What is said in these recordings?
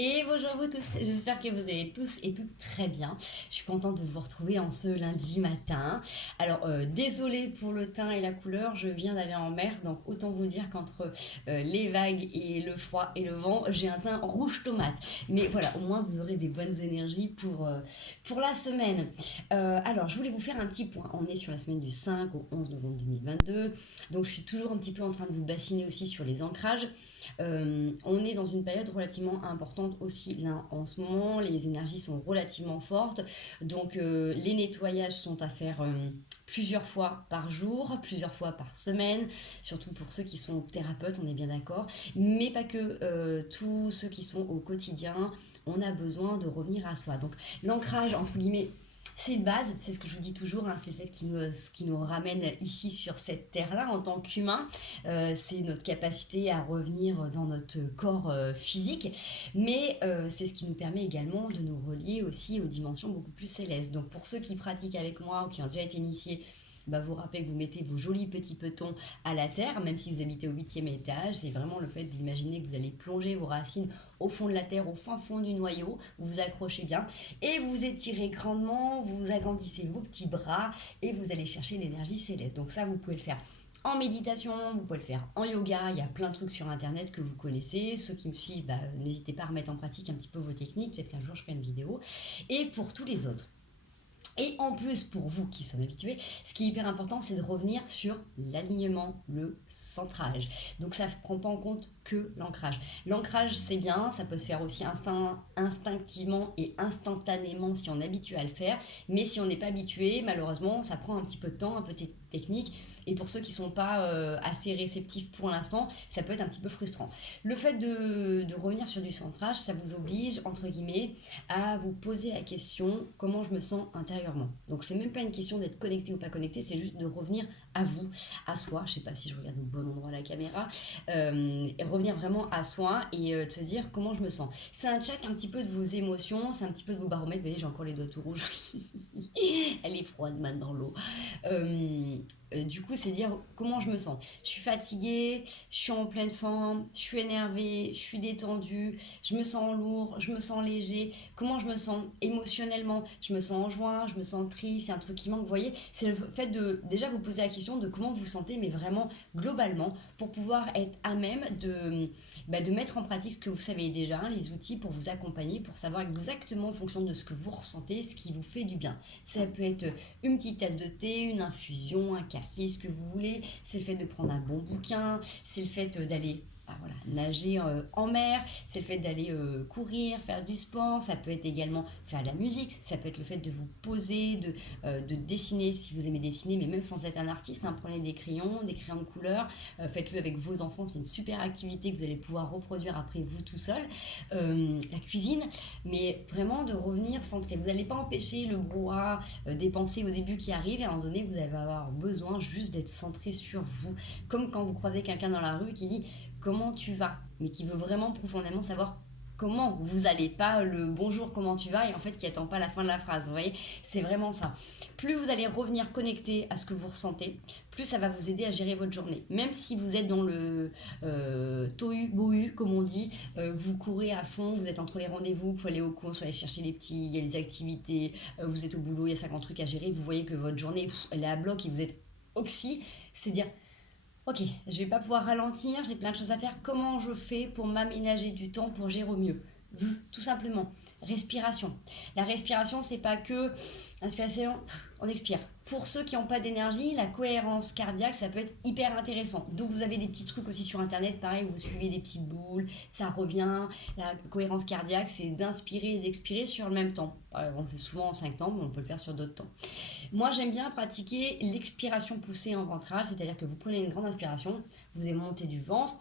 Et bonjour vous tous, j'espère que vous allez tous et toutes très bien. Je suis contente de vous retrouver en ce lundi matin. Alors désolée pour le teint et la couleur, je viens d'aller en mer, donc autant vous dire qu'entre les vagues et le froid et le vent, j'ai un teint rouge tomate. Mais voilà, au moins vous aurez des bonnes énergies pour la semaine. Alors je voulais vous faire un petit point. On est sur la semaine du 5 au 11 novembre 2022, donc je suis toujours un petit peu en train de vous bassiner aussi sur les ancrages. On est dans une période relativement importante aussi là en ce moment, les énergies sont relativement fortes, donc les nettoyages sont à faire plusieurs fois par jour, plusieurs fois par semaine, surtout pour ceux qui sont thérapeutes, on est bien d'accord, mais pas que, tous ceux qui sont au quotidien, on a besoin de revenir à soi. Donc l'ancrage, entre guillemets, c'est une base, c'est ce que je vous dis toujours, hein, c'est le fait qui nous ramène ici sur cette terre-là en tant qu'humain. C'est notre capacité à revenir dans notre corps physique, mais c'est ce qui nous permet également de nous relier aussi aux dimensions beaucoup plus célestes. Donc pour ceux qui pratiquent avec moi ou qui ont déjà été initiés, bah vous rappelez que vous mettez vos jolis petits petons à la terre, même si vous habitez au 8e étage. C'est vraiment le fait d'imaginer que vous allez plonger vos racines au fond de la terre, au fin fond du noyau. Vous vous accrochez bien et vous étirez grandement, vous agrandissez vos petits bras et vous allez chercher l'énergie céleste. Donc ça, vous pouvez le faire en méditation, vous pouvez le faire en yoga, il y a plein de trucs sur internet que vous connaissez. Ceux qui me suivent, bah, n'hésitez pas à remettre en pratique un petit peu vos techniques, peut-être qu'un jour je ferai une vidéo. Et pour tous les autres, et en plus, pour vous qui sont habitués, ce qui est hyper important, c'est de revenir sur l'alignement, le centrage. Donc ça ne prend pas en compte que l'ancrage. L'ancrage, c'est bien, ça peut se faire aussi instinctivement et instantanément si on est habitué à le faire. Mais si on n'est pas habitué, malheureusement, ça prend un petit peu de temps, un peu de technique. Et pour ceux qui ne sont pas assez réceptifs pour l'instant, ça peut être un petit peu frustrant. Le fait de revenir sur du centrage, ça vous oblige, entre guillemets, à vous poser la question comment je me sens intérieurement. Donc c'est même pas une question d'être connecté ou pas connecté, c'est juste de revenir à vous, à soi. Je sais pas si je regarde au bon endroit la caméra. Et revenir vraiment à soi et te dire comment je me sens. C'est un check un petit peu de vos émotions, c'est un petit peu de vos baromètres. Vous voyez, j'ai encore les doigts tout rouges. Elle est froide maintenant l'eau. Du coup, c'est dire comment je me sens. Je suis fatiguée, je suis en pleine forme, je suis énervée, je suis détendue, je me sens lourd, je me sens léger. Comment je me sens émotionnellement? Je me sens en joie, je me sens triste, c'est un truc qui manque. Vous voyez, c'est le fait de déjà vous poser la question de comment vous vous sentez, mais vraiment globalement, pour pouvoir être à même de mettre en pratique ce que vous savez déjà, hein, les outils pour vous accompagner, pour savoir exactement en fonction de ce que vous ressentez, ce qui vous fait du bien. Ça peut être une petite tasse de thé, une infusion, un café, ce que vous voulez. C'est le fait de prendre un bon bouquin, c'est le fait d'aller voilà, nager en mer, c'est le fait d'aller courir, faire du sport, ça peut être également faire de la musique, ça peut être le fait de vous poser, de dessiner si vous aimez dessiner, mais même sans être un artiste, hein, prenez des crayons de couleur, faites-le avec vos enfants, c'est une super activité que vous allez pouvoir reproduire après vous tout seul. La cuisine, mais vraiment de revenir centré. Vous n'allez pas empêcher le brouhaha des pensées au début qui arrivent, et à un moment donné, vous allez avoir besoin juste d'être centré sur vous. Comme quand vous croisez quelqu'un dans la rue qui dit comment tu vas, mais qui veut vraiment profondément savoir comment vous allez, pas le bonjour comment tu vas et en fait qui attend pas la fin de la phrase. Vous voyez, c'est vraiment ça. Plus vous allez revenir connecté à ce que vous ressentez, plus ça va vous aider à gérer votre journée. Même si vous êtes dans le tohu bohu comme on dit, vous courez à fond, vous êtes entre les rendez-vous, vous aller aux courses, vous aller chercher les petits, il y a des activités, vous êtes au boulot, il y a 50 trucs à gérer, vous voyez que votre journée elle est à bloc et vous êtes oxy, c'est dire ok, je vais pas pouvoir ralentir, j'ai plein de choses à faire. Comment je fais pour m'aménager du temps pour gérer au mieux? Tout simplement. Respiration. La respiration, c'est pas que inspiration, on expire. Pour ceux qui n'ont pas d'énergie, la cohérence cardiaque, ça peut être hyper intéressant. Donc vous avez des petits trucs aussi sur internet, pareil, vous suivez des petites boules, ça revient. La cohérence cardiaque, c'est d'inspirer et d'expirer sur le même temps. On le fait souvent en 5 temps, mais on peut le faire sur d'autres temps. Moi, j'aime bien pratiquer l'expiration poussée en ventral, c'est-à-dire que vous prenez une grande inspiration, vous montez du ventre,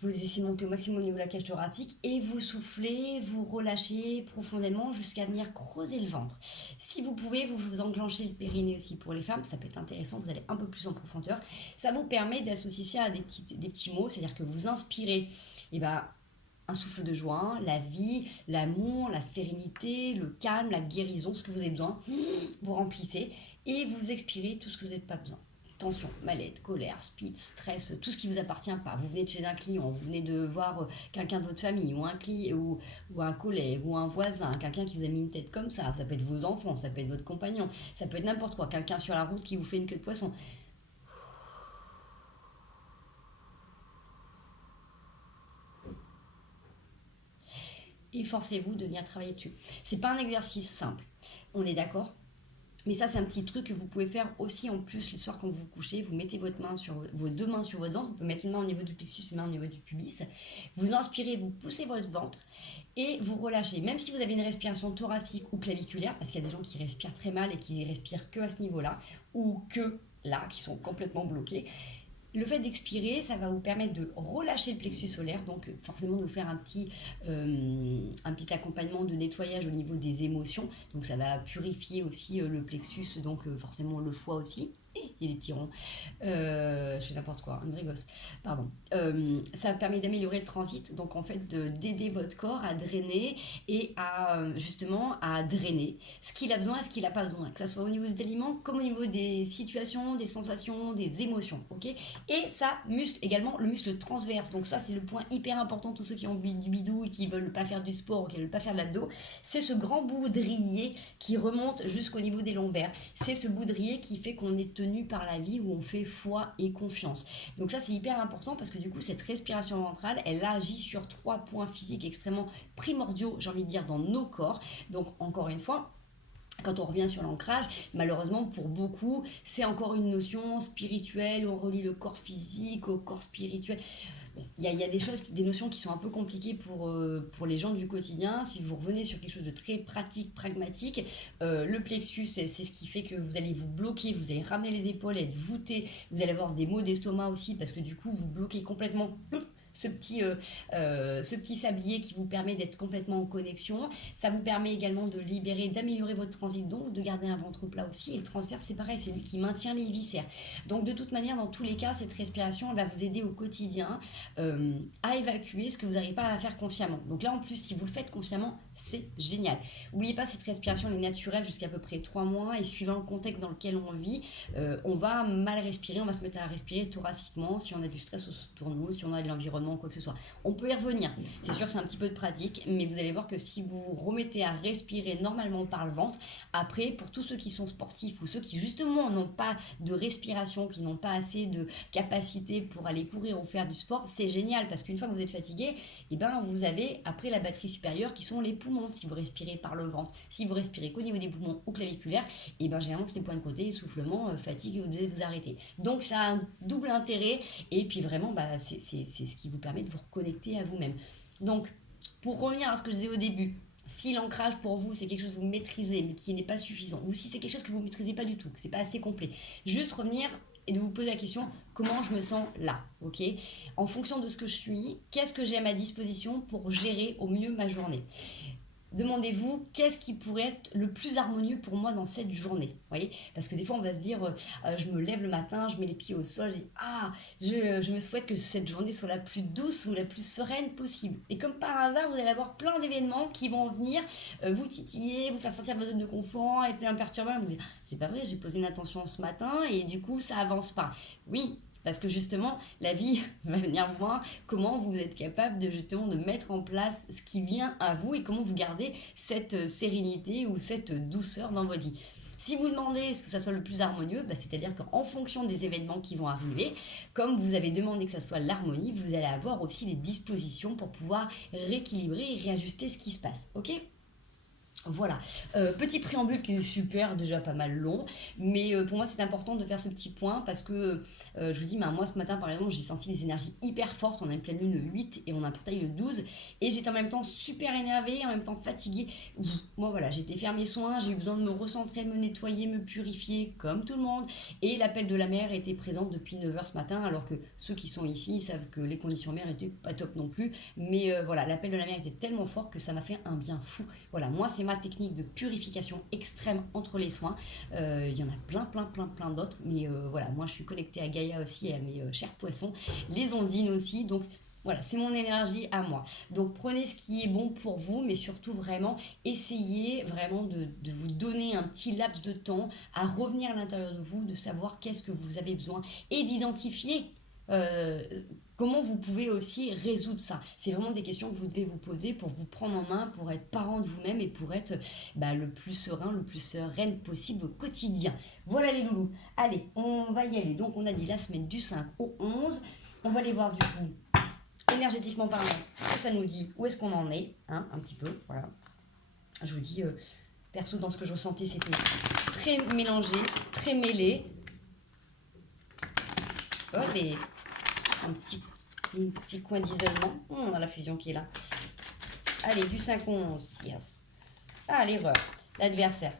vous essayez de monter au maximum au niveau de la cage thoracique et vous soufflez, vous relâchez profondément jusqu'à venir creuser le ventre. Si vous pouvez, vous enclenchez le périnée aussi pour les femmes, ça peut être intéressant, vous allez un peu plus en profondeur. Ça vous permet d'associer ça à des petits mots, c'est-à-dire que vous inspirez, et un souffle de joie, la vie, l'amour, la sérénité, le calme, la guérison, ce que vous avez besoin, vous remplissez et vous expirez tout ce que vous n'avez pas besoin. tension, mal-être, colère, speed, stress, tout ce qui vous appartient pas. Vous venez de chez un client, vous venez de voir quelqu'un de votre famille, ou un client, ou un collègue, ou un voisin, quelqu'un qui vous a mis une tête comme ça peut être vos enfants, ça peut être votre compagnon, ça peut être n'importe quoi, quelqu'un sur la route qui vous fait une queue de poisson. Et forcez-vous de venir travailler dessus. C'est pas un exercice simple, on est d'accord? Mais ça, c'est un petit truc que vous pouvez faire aussi en plus le soir quand vous vous couchez. Vous mettez vos deux mains sur votre ventre. Vous pouvez mettre une main au niveau du plexus, une main au niveau du pubis. Vous inspirez, vous poussez votre ventre et vous relâchez. Même si vous avez une respiration thoracique ou claviculaire, parce qu'il y a des gens qui respirent très mal et qui respirent que à ce niveau-là, ou que là, qui sont complètement bloqués. Le fait d'expirer, ça va vous permettre de relâcher le plexus solaire, donc forcément de vous faire un petit accompagnement de nettoyage au niveau des émotions. Donc ça va purifier aussi le plexus, donc forcément le foie aussi. Il y a des petits ronds. Je fais n'importe quoi, un vrai gosse. Pardon. Ça permet d'améliorer le transit, donc en fait d'aider votre corps à drainer et justement à drainer ce qu'il a besoin et ce qu'il n'a pas besoin, que ce soit au niveau des aliments comme au niveau des situations, des sensations, des émotions. Ok. Et ça muscle également le muscle transverse. Donc ça, c'est le point hyper important. Tous ceux qui ont du bidou et qui veulent pas faire du sport ou qui veulent pas faire de l'abdos, c'est ce grand baudrier qui remonte jusqu'au niveau des lombaires. C'est ce baudrier qui fait qu'on est tenu par la vie, où on fait foi et confiance. Donc ça, c'est hyper important parce que du coup, cette respiration ventrale, elle agit sur 3 points physiques extrêmement primordiaux, j'ai envie de dire, dans nos corps. Donc encore une fois, quand on revient sur l'ancrage, malheureusement pour beaucoup, c'est encore une notion spirituelle, on relie le corps physique au corps spirituel. Il y a des choses, des notions qui sont un peu compliquées pour les gens du quotidien. Si vous revenez sur quelque chose de très pratique, pragmatique, le plexus, c'est ce qui fait que vous allez vous bloquer, vous allez ramener les épaules, être voûté, vous allez avoir des maux d'estomac aussi, parce que du coup, vous bloquez complètement ce petit sablier qui vous permet d'être complètement en connexion. Ça vous permet également de libérer, d'améliorer votre transit, donc de garder un ventre plat aussi. Et le transverse, c'est pareil, c'est lui qui maintient les viscères. Donc de toute manière, dans tous les cas, cette respiration, elle va vous aider au quotidien à évacuer ce que vous n'arrivez pas à faire consciemment. Donc là, en plus, si vous le faites consciemment, c'est génial. N'oubliez pas, cette respiration, elle est naturelle jusqu'à peu près 3 mois, et suivant le contexte dans lequel on vit, on va mal respirer, on va se mettre à respirer thoraciquement si on a du stress autour de nous, si on a de l'environnement, quoi que ce soit. On peut y revenir. C'est sûr que c'est un petit peu de pratique, mais vous allez voir que si vous vous remettez à respirer normalement par le ventre, après, pour tous ceux qui sont sportifs ou ceux qui justement n'ont pas de respiration, qui n'ont pas assez de capacité pour aller courir ou faire du sport, c'est génial, parce qu'une fois que vous êtes fatigué, et ben vous avez après la batterie supérieure qui sont les poumons, si vous respirez par le ventre. Si vous respirez qu'au niveau des poumons ou claviculaires, et ben généralement c'est points de côté, essoufflement, fatigue, et vous devez vous arrêter. Donc ça a un double intérêt, et puis vraiment c'est ce qui vous permet de vous reconnecter à vous-même. Donc pour revenir à ce que je disais au début, si l'ancrage pour vous c'est quelque chose que vous maîtrisez mais qui n'est pas suffisant, ou si c'est quelque chose que vous ne maîtrisez pas du tout, que c'est pas assez complet, juste revenir et de vous poser la question, comment je me sens là, ok? En fonction de ce que je suis, qu'est-ce que j'ai à ma disposition pour gérer au mieux ma journée? Demandez-vous qu'est-ce qui pourrait être le plus harmonieux pour moi dans cette journée, voyez? Parce que des fois on va se dire je me lève le matin, je mets les pieds au sol, je dis je me souhaite que cette journée soit la plus douce ou la plus sereine possible. Et comme par hasard, vous allez avoir plein d'événements qui vont venir vous titiller, vous faire sortir de votre zone de confort, être imperturbable, vous dire c'est pas vrai, j'ai posé une attention ce matin et du coup ça avance pas. Oui, parce que justement, la vie va venir voir comment vous êtes capable de mettre en place ce qui vient à vous et comment vous gardez cette sérénité ou cette douceur dans votre vie. Si vous demandez ce que ça soit le plus harmonieux, c'est-à-dire qu'en fonction des événements qui vont arriver, comme vous avez demandé que ça soit l'harmonie, vous allez avoir aussi les dispositions pour pouvoir rééquilibrer et réajuster ce qui se passe. Ok ? Voilà, petit préambule qui est super, déjà pas mal long, mais pour moi c'est important de faire ce petit point parce que je vous dis, moi ce matin par exemple j'ai senti des énergies hyper fortes, on a une pleine lune le 8 et on a un portail le 12 et j'étais en même temps super énervée, en même temps fatiguée. Moi voilà, j'étais faire mes soins, j'ai eu besoin de me recentrer, de me nettoyer, me purifier comme tout le monde, et l'appel de la mer était présent depuis 9h ce matin, alors que ceux qui sont ici savent que les conditions mer étaient pas top non plus, mais voilà, l'appel de la mer était tellement fort que ça m'a fait un bien fou. Voilà, moi c'est ma technique de purification extrême entre les soins. Il y en a plein d'autres, mais voilà, moi je suis connectée à Gaïa aussi et à mes chers poissons, les ondines aussi, donc Voilà, c'est mon énergie à moi. Donc prenez ce qui est bon pour vous, mais surtout vraiment essayez vraiment de vous donner un petit laps de temps à revenir à l'intérieur de vous, de savoir qu'est-ce que vous avez besoin et d'identifier euh, comment vous pouvez aussi résoudre ça. C'est vraiment des questions que vous devez vous poser pour vous prendre en main, pour être parent de vous-même et pour être le plus serein, le plus sereine possible au quotidien. Voilà les loulous. Allez, on va y aller. Donc on a dit la semaine du 5 au 11. On va aller voir du coup énergétiquement parlant, ce que ça nous dit, où est-ce qu'on en est, hein, un petit peu, voilà. Je vous dis, perso, dans ce que je ressentais, c'était très mélangé, très mêlé. Oh, un petit coin d'isolement. On a la fusion qui est là. Allez, du 5-11, yes. Ah, l'erreur, l'adversaire.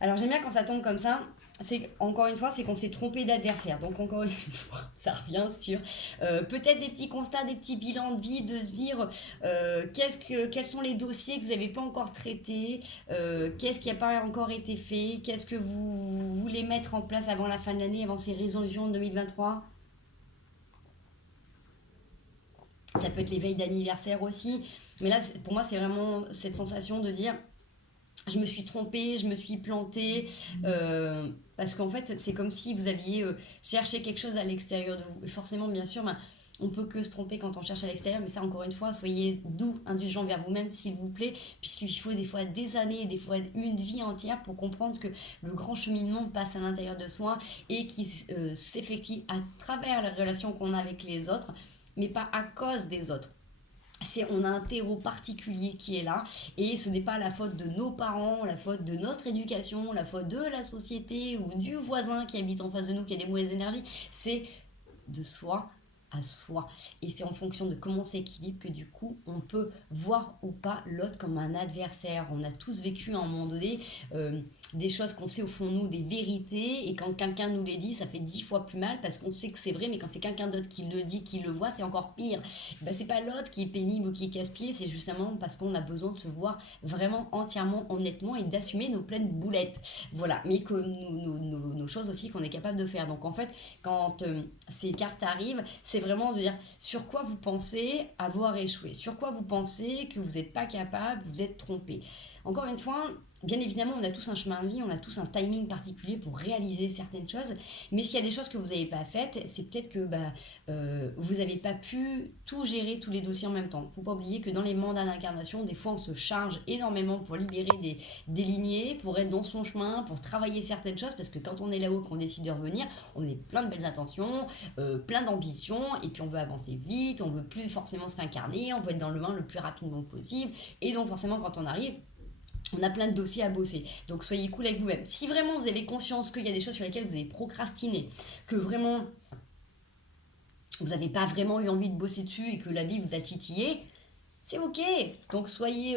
Alors j'aime bien quand ça tombe comme ça, c'est encore une fois, c'est qu'on s'est trompé d'adversaire. Donc encore une fois, ça revient sur peut-être des petits constats, des petits bilans de vie, de se dire quels sont les dossiers que vous n'avez pas encore traités, qu'est-ce qui n'a pas encore été fait, qu'est-ce que vous voulez mettre en place avant la fin de l'année, avant ces résolutions de 2023. Ça peut être les veilles d'anniversaire aussi. Mais là, pour moi, c'est vraiment cette sensation de dire je me suis trompée, je me suis plantée, parce qu'en fait, c'est comme si vous aviez cherché quelque chose à l'extérieur de vous. Et forcément, bien sûr, on peut que se tromper quand on cherche à l'extérieur, mais ça, encore une fois, soyez doux, indulgents vers vous-même, s'il vous plaît, puisqu'il faut des fois des années, des fois une vie entière pour comprendre que le grand cheminement passe à l'intérieur de soi et qui s'effectue à travers les relations qu'on a avec les autres, mais pas à cause des autres. On a un terreau particulier qui est là et ce n'est pas la faute de nos parents, la faute de notre éducation, la faute de la société ou du voisin qui habite en face de nous qui a des mauvaises énergies, c'est de soi à soi. Et c'est en fonction de comment on s'équilibre que du coup on peut voir ou pas l'autre comme un adversaire. On a tous vécu à un moment donné des choses qu'on sait au fond de nous, des vérités, et quand quelqu'un nous les dit, ça fait 10 fois plus mal parce qu'on sait que c'est vrai, mais quand c'est quelqu'un d'autre qui le dit, qui le voit, c'est encore pire. C'est pas l'autre qui est pénible ou qui est casse-pied, c'est justement parce qu'on a besoin de se voir vraiment entièrement, honnêtement, et d'assumer nos pleines boulettes. Voilà, mais que nos choses aussi qu'on est capable de faire. Donc en fait, quand ces cartes arrivent, c'est vraiment de dire sur quoi vous pensez avoir échoué, sur quoi vous pensez que vous n'êtes pas capable, vous êtes trompé. Encore une fois, bien évidemment, on a tous un chemin de vie, on a tous un timing particulier pour réaliser certaines choses, mais s'il y a des choses que vous n'avez pas faites, c'est peut-être que vous n'avez pas pu tout gérer, tous les dossiers en même temps. Il ne faut pas oublier que dans les mandats d'incarnation, des fois on se charge énormément pour libérer des lignées, pour être dans son chemin, pour travailler certaines choses, parce que quand on est là-haut, qu'on décide de revenir, on est plein de belles intentions, plein d'ambitions, et puis on veut avancer vite, on veut plus forcément se réincarner, on veut être dans le vin le plus rapidement possible, et donc forcément quand on arrive, on a plein de dossiers à bosser. Donc soyez cool avec vous-même. Si vraiment vous avez conscience qu'il y a des choses sur lesquelles vous avez procrastiné, que vraiment vous n'avez pas vraiment eu envie de bosser dessus et que la vie vous a titillé, c'est ok. Donc soyez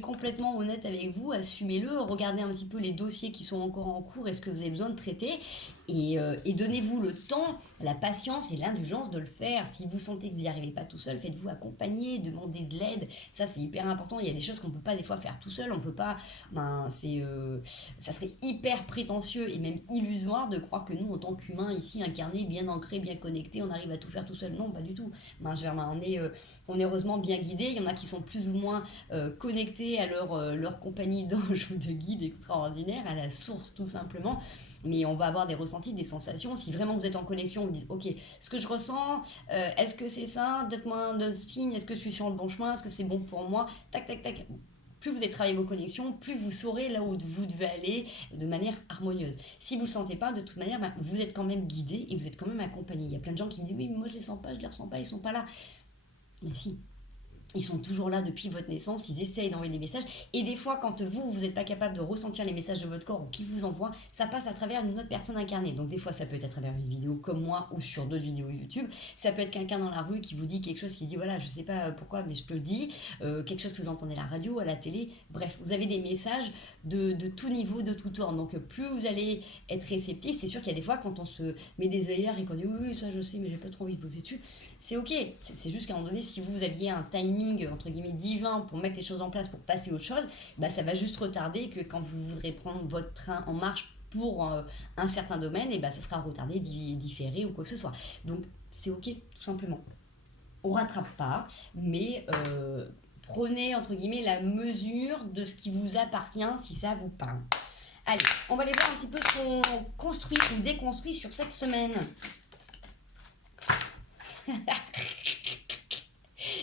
complètement honnête avec vous, assumez-le, regardez un petit peu les dossiers qui sont encore en cours et ce que vous avez besoin de traiter. Et donnez-vous le temps, la patience et l'indulgence de le faire. Si vous sentez que vous n'y arrivez pas tout seul, faites-vous accompagner, demandez de l'aide. Ça, c'est hyper important. Il y a des choses qu'on ne peut pas des fois faire tout seul. On peut pas. Ça serait hyper prétentieux et même illusoire de croire que nous, en tant qu'humains ici, incarnés, bien ancrés, bien connectés, on arrive à tout faire tout seul. Non, pas du tout. On est heureusement bien guidés. Il y en a qui sont plus ou moins connectés à leur compagnie d'anges ou de guides extraordinaires, à la source tout simplement. Mais on va avoir des ressentis, des sensations. Si vraiment vous êtes en connexion, vous dites ok, ce que je ressens, est-ce que c'est ça? Donne-moi un signe, est-ce que je suis sur le bon chemin? Est-ce que c'est bon pour moi? Tac, tac, tac. Plus vous allez travailler vos connexions, plus vous saurez là où vous devez aller de manière harmonieuse. Si vous ne le sentez pas, de toute manière, vous êtes quand même guidé et vous êtes quand même accompagné. Il y a plein de gens qui me disent oui, mais moi je ne les sens pas, je ne les ressens pas, ils ne sont pas là. Mais si, ils sont toujours là depuis votre naissance, ils essayent d'envoyer des messages. Et des fois, quand vous n'êtes pas capable de ressentir les messages de votre corps ou qui vous envoie, ça passe à travers une autre personne incarnée. Donc des fois, ça peut être à travers une vidéo comme moi ou sur d'autres vidéos YouTube. Ça peut être quelqu'un dans la rue qui vous dit quelque chose, qui dit voilà, je sais pas pourquoi, mais je te le dis. Quelque chose que vous entendez à la radio, à la télé. Bref, vous avez des messages de tout niveau, de tout ordre. Donc plus vous allez être réceptif, c'est sûr qu'il y a des fois quand on se met des œillères et qu'on dit oui, ça je sais, mais j'ai pas trop envie de poser dessus. C'est ok, c'est juste qu'à un moment donné, si vous aviez un timing entre guillemets divin pour mettre les choses en place, pour passer à autre chose, ça va juste retarder que quand vous voudrez prendre votre train en marche pour un certain domaine, ça sera retardé, différé ou quoi que ce soit. Donc c'est ok, tout simplement. on rattrape pas, mais prenez entre guillemets la mesure de ce qui vous appartient si ça vous parle. Allez, on va aller voir un petit peu ce qu'on construit ou déconstruit sur cette semaine.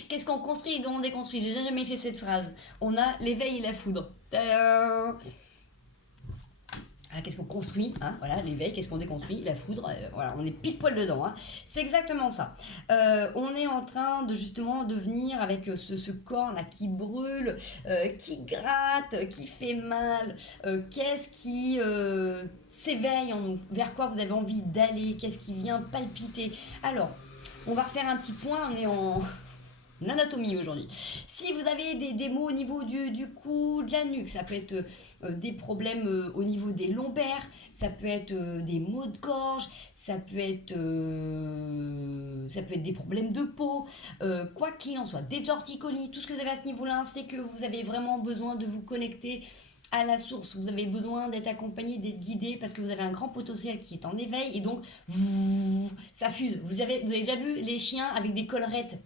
Qu'est-ce qu'on construit et comment on déconstruit? J'ai jamais fait cette phrase. On a l'éveil et la foudre. Qu'est-ce qu'on construit, hein, voilà, l'éveil, qu'est-ce qu'on déconstruit, la foudre, voilà, on est pile poil dedans, hein. C'est exactement ça. On est en train de justement devenir avec ce corps là qui brûle, qui gratte, qui fait mal, qu'est-ce qui s'éveille en nous, vers quoi vous avez envie d'aller, qu'est-ce qui vient palpiter. Alors, on va refaire un petit point, on est en anatomie aujourd'hui. Si vous avez des maux au niveau du cou, de la nuque, ça peut être des problèmes au niveau des lombaires, ça peut être des maux de gorge, ça peut être des problèmes de peau, quoi qu'il en soit, des torticolis, tout ce que vous avez à ce niveau-là, c'est que vous avez vraiment besoin de vous connecter à la source. Vous avez besoin d'être accompagné, d'être guidé parce que vous avez un grand potentiel qui est en éveil et donc ça fuse. Vous avez déjà vu les chiens avec des collerettes?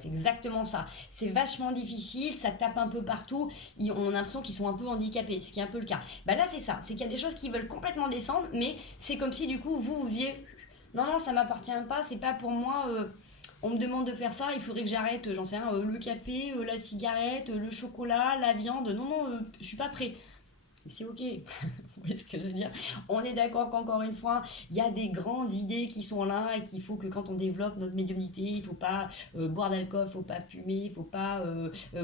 C'est exactement ça. C'est vachement difficile, ça tape un peu partout. On a l'impression qu'ils sont un peu handicapés, ce qui est un peu le cas. Là, c'est ça. C'est qu'il y a des choses qui veulent complètement descendre, mais c'est comme si du coup vous disiez non, ça m'appartient pas, c'est pas pour moi. On me demande de faire ça, il faudrait que j'arrête, j'en sais rien, le café, la cigarette, le chocolat, la viande. Non, je suis pas prêt. Mais c'est ok, vous voyez ce que je veux dire. On est d'accord qu'encore une fois, il y a des grandes idées qui sont là et qu'il faut que quand on développe notre médiumnité, il ne faut pas boire d'alcool, il ne faut pas fumer, il ne faut pas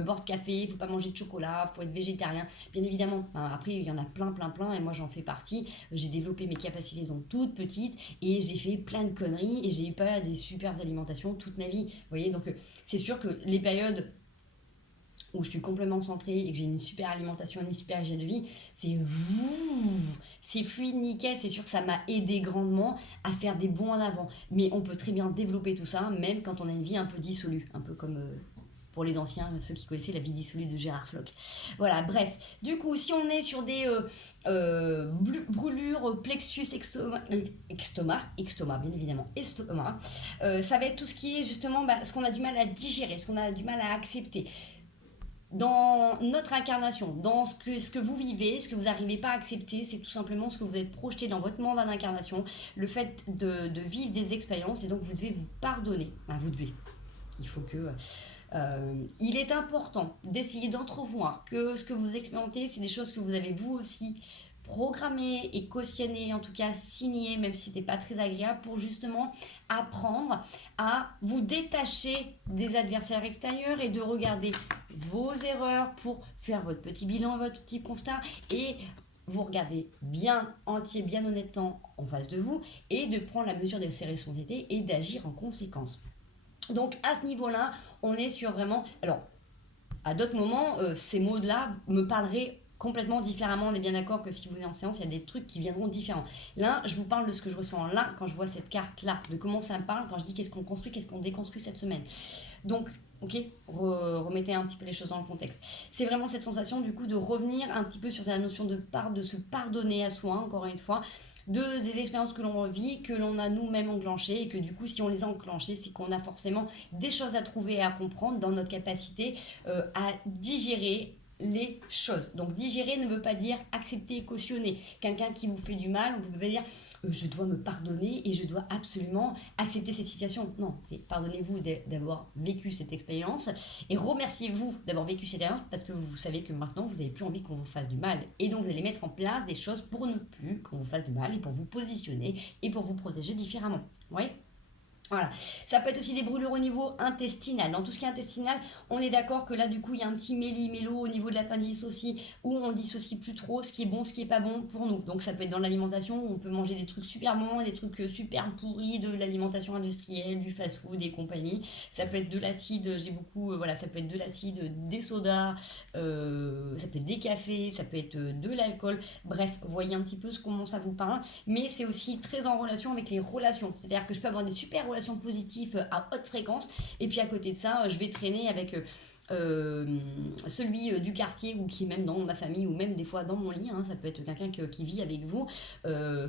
boire de café, il ne faut pas manger de chocolat, il faut être végétarien. Bien évidemment, après il y en a plein et moi j'en fais partie. J'ai développé mes capacités donc toutes petites et j'ai fait plein de conneries et j'ai eu pas des super alimentations toute ma vie. Vous voyez, donc c'est sûr que les périodes où je suis complètement centrée et que j'ai une super alimentation, une super hygiène de vie, c'est fluide, nickel, c'est sûr que ça m'a aidé grandement à faire des bons en avant. Mais on peut très bien développer tout ça, même quand on a une vie un peu dissolue, un peu comme pour les anciens, ceux qui connaissaient la vie dissolue de Gérard Floch. Voilà, bref. Du coup, si on est sur des brûlures, plexus, extoma, bien évidemment, estomac, ça va être tout ce qui est justement ce qu'on a du mal à digérer, ce qu'on a du mal à accepter. Dans notre incarnation, dans ce que vous vivez, ce que vous n'arrivez pas à accepter, c'est tout simplement ce que vous êtes projeté dans votre mandat d'incarnation, le fait de vivre des expériences, et donc vous devez vous pardonner. Il faut que... il est important d'essayer d'entrevoir que ce que vous expérimentez, c'est des choses que vous avez vous aussi programmé et cautionné, en tout cas signé, même si c'était pas très agréable, pour justement apprendre à vous détacher des adversaires extérieurs et de regarder vos erreurs pour faire votre petit bilan, votre petit constat et vous regarder bien entier, bien honnêtement en face de vous et de prendre la mesure de ses responsabilités et d'agir en conséquence. Donc à ce niveau-là, on est sur vraiment... Alors, à d'autres moments, ces mots-là me parleraient complètement différemment. On est bien d'accord que si vous venez en séance, il y a des trucs qui viendront différents. Là, je vous parle de ce que je ressens là, quand je vois cette carte-là, de comment ça me parle, quand je dis qu'est-ce qu'on construit, qu'est-ce qu'on déconstruit cette semaine. Donc, ok, remettez un petit peu les choses dans le contexte. C'est vraiment cette sensation du coup de revenir un petit peu sur la notion de se pardonner à soi, encore une fois, des expériences que l'on vit, que l'on a nous-mêmes enclenchées et que du coup si on les a enclenchées, c'est qu'on a forcément des choses à trouver et à comprendre dans notre capacité à digérer les choses. Donc digérer ne veut pas dire accepter et cautionner. Quelqu'un qui vous fait du mal, on ne peut pas dire je dois me pardonner et je dois absolument accepter cette situation. Non, c'est pardonnez-vous d'avoir vécu cette expérience et remerciez-vous d'avoir vécu cette expérience parce que vous savez que maintenant vous n'avez plus envie qu'on vous fasse du mal et donc vous allez mettre en place des choses pour ne plus qu'on vous fasse du mal et pour vous positionner et pour vous protéger différemment. Vous voyez ? Voilà. Ça peut être aussi des brûlures au niveau intestinal. Dans tout ce qui est intestinal, on est d'accord que là, du coup, il y a un petit méli-mélo au niveau de l'appendice aussi, où on dissocie plus trop ce qui est bon, ce qui est pas bon pour nous. Donc, ça peut être dans l'alimentation, où on peut manger des trucs super bons, des trucs super pourris, de l'alimentation industrielle, du fast-food et compagnie. Ça peut être de l'acide, ça peut être de l'acide, des sodas, ça peut être des cafés, ça peut être de l'alcool. Bref, vous voyez un petit peu comment ça vous parle. Mais c'est aussi très en relation avec les relations. C'est-à-dire que je peux avoir des super relations positives à haute fréquence et puis à côté de ça je vais traîner avec celui du quartier ou qui est même dans ma famille ou même des fois dans mon lit, hein, ça peut être quelqu'un qui vit avec vous,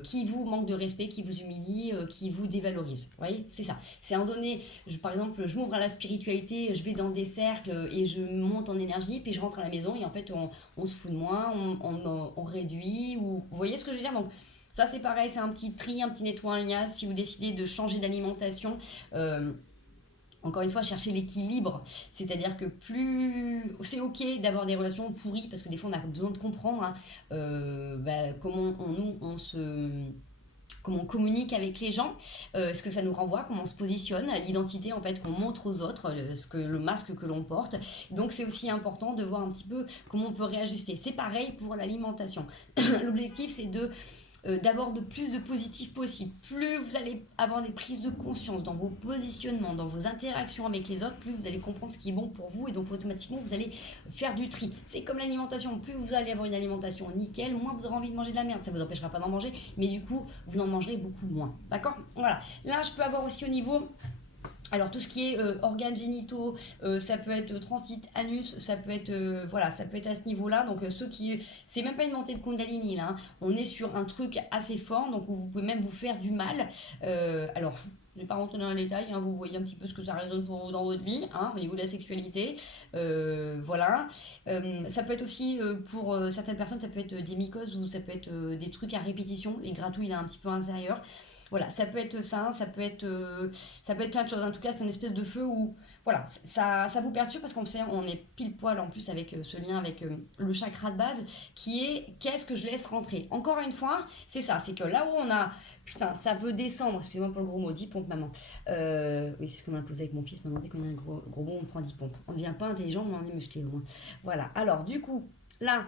qui vous manque de respect, qui vous humilie, qui vous dévalorise. Vous voyez, c'est ça. C'est un donné, par exemple, je m'ouvre à la spiritualité, je vais dans des cercles et je monte en énergie, puis je rentre à la maison et en fait on se fout de moi, on réduit, ou vous voyez ce que je veux dire. Donc ça c'est pareil, c'est un petit tri, un petit nettoyage si vous décidez de changer d'alimentation. Encore une fois, chercher l'équilibre, c'est-à-dire que plus c'est ok d'avoir des relations pourries, parce que des fois on a besoin de comprendre, hein, comment comment on communique avec les gens, ce que ça nous renvoie, comment on se positionne, l'identité en fait qu'on montre aux autres, le masque que l'on porte. Donc c'est aussi important de voir un petit peu comment on peut réajuster. C'est pareil pour l'alimentation. L'objectif c'est d'avoir de plus de positif possible. Plus vous allez avoir des prises de conscience dans vos positionnements, dans vos interactions avec les autres, plus vous allez comprendre ce qui est bon pour vous et donc automatiquement vous allez faire du tri. C'est comme l'alimentation, plus vous allez avoir une alimentation nickel, moins vous aurez envie de manger de la merde. Ça ne vous empêchera pas d'en manger, mais du coup vous en mangerez beaucoup moins. D'accord? Voilà. Là je peux avoir aussi au niveau... Alors tout ce qui est organes génitaux, ça peut être transit, anus, ça peut être voilà, ça peut être à ce niveau-là. Donc ceux qui, c'est même pas une montée de Kundalini là, hein. On est sur un truc assez fort, donc où vous pouvez même vous faire du mal. Alors je ne vais pas rentrer dans les détails, hein, vous voyez un petit peu ce que ça résonne pour vous dans votre vie, hein, au niveau de la sexualité. Voilà. Ça peut être aussi, pour certaines personnes, ça peut être des mycoses ou ça peut être des trucs à répétition, les gratouilles là un petit peu intérieurs. Voilà, ça peut être ça, ça peut être plein de choses. En tout cas, c'est une espèce de feu où, voilà, ça vous perturbe parce qu'on sait, on est pile poil en plus avec ce lien avec le chakra de base qui est qu'est-ce que je laisse rentrer. Encore une fois, c'est ça, c'est que là où on a, putain, ça veut descendre, excusez-moi pour le gros mot, 10 pompes, maman. Oui, c'est ce qu'on a imposé avec mon fils, maman, dès qu'on a un gros mot, on prend 10 pompes. On ne devient pas intelligent, mais on est musclé au moins. Voilà, alors du coup, là,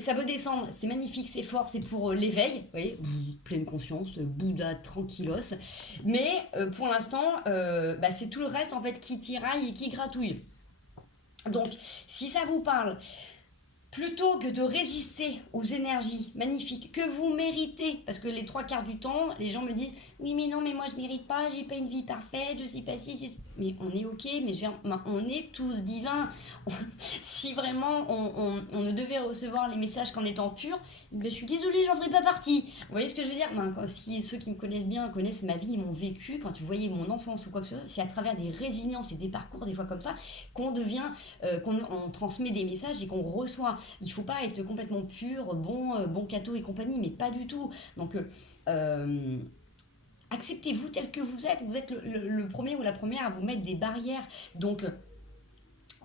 ça veut descendre, c'est magnifique, c'est fort, c'est pour l'éveil, vous voyez, pleine conscience, Bouddha, tranquillos. Mais pour l'instant, c'est tout le reste en fait qui tiraille et qui gratouille. Donc, si ça vous parle, plutôt que de résister aux énergies magnifiques que vous méritez, parce que les trois quarts du temps, les gens me disent oui mais non mais moi je mérite pas, j'ai pas une vie parfaite, je sais pas si, mais on est ok, mais on est tous divins. Si vraiment on ne devait recevoir les messages qu'en étant pur, je suis désolée, j'en ferai pas partie. Vous voyez ce que je veux dire? Si ceux qui me connaissent bien connaissent ma vie et mon vécu, quand vous voyez mon enfance ou quoi que ce soit, c'est à travers des résiliences et des parcours des fois comme ça qu'on devient, qu'on transmet des messages et qu'on reçoit. Il ne faut pas être complètement pur, bon cateau et compagnie, mais pas du tout. Donc, acceptez-vous tel que vous êtes. Vous êtes le premier ou la première à vous mettre des barrières. Donc,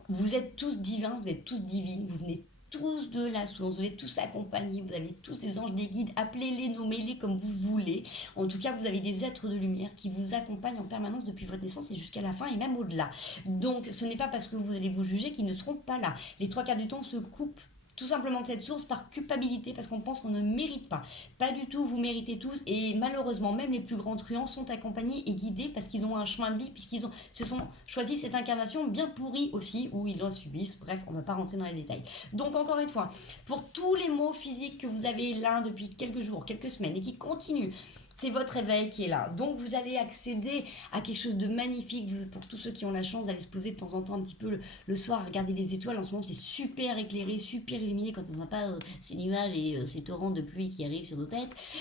vous êtes tous divins, vous êtes tous divines, vous venez tous de la source, vous êtes tous accompagnés, vous avez tous des anges, des guides, appelez-les, nommez-les comme vous voulez. En tout cas, vous avez des êtres de lumière qui vous accompagnent en permanence depuis votre naissance et jusqu'à la fin et même au-delà. Donc, ce n'est pas parce que vous allez vous juger qu'ils ne seront pas là. Les trois quarts du temps se coupent tout simplement de cette source par culpabilité parce qu'on pense qu'on ne mérite pas. Pas du tout, vous méritez tous et malheureusement même les plus grands truands sont accompagnés et guidés parce qu'ils ont un chemin de vie, puisqu'ils se sont choisi cette incarnation bien pourrie aussi où ils en subissent. Bref, on ne va pas rentrer dans les détails. Donc encore une fois, pour tous les maux physiques que vous avez là depuis quelques jours, quelques semaines et qui continuent, c'est votre réveil qui est là. Donc vous allez accéder à quelque chose de magnifique pour tous ceux qui ont la chance d'aller se poser de temps en temps un petit peu le soir à regarder les étoiles. En ce moment c'est super éclairé, super illuminé quand on n'a pas ces nuages et ces torrents de pluie qui arrivent sur nos têtes.